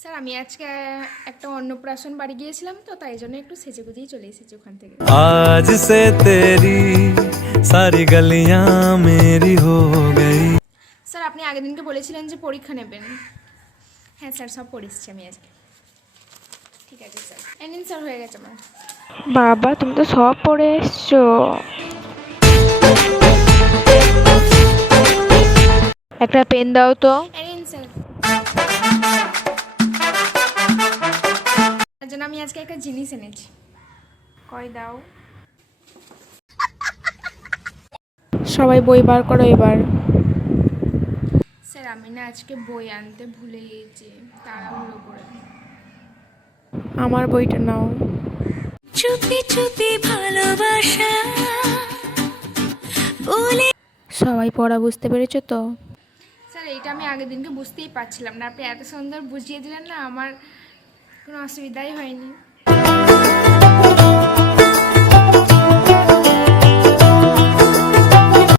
Sir আমি আজকে একটা অন্নপ্রাশন বাড়ি গিয়েছিলাম তো তাই জন্য একটু সেজেগুজেই চলে এসেছি ওখান থেকে। आज से तेरी सारी गलियां मेरी हो गई। স্যার আপনি আগের দিনকে বলেছিলেন যে পরীক্ষা নেবেন। হ্যাঁ স্যার সব পড়েছি আমি আজকে। ঠিক আছে স্যার, নিন স্যার হয়ে গেছে আমার। বাবা তুমি তো সব পড়ে এসছো। একটা পেন দাও তো। নিন স্যার। তার জন্য আমি আজকে একটা জিনিস এনেছি। কই দাও। সবাই বই বার করো এবার। স্যার আমি না আজকে বই আনতে ভুলে গিয়েছি, তাড়াহুড়ো করে। আমার বইটা নাও। চুপি চুপি ভালোবাসা বলে। সবাই পড়া বুঝতে পেরেছো তো? স্যার এইটা আমি আগের দিনকে বুঝতেই পারছিলাম না, আপনি এত সুন্দর বুঝিয়ে দিলেন না, আমার কোনো অসুবিধাই হয়নি।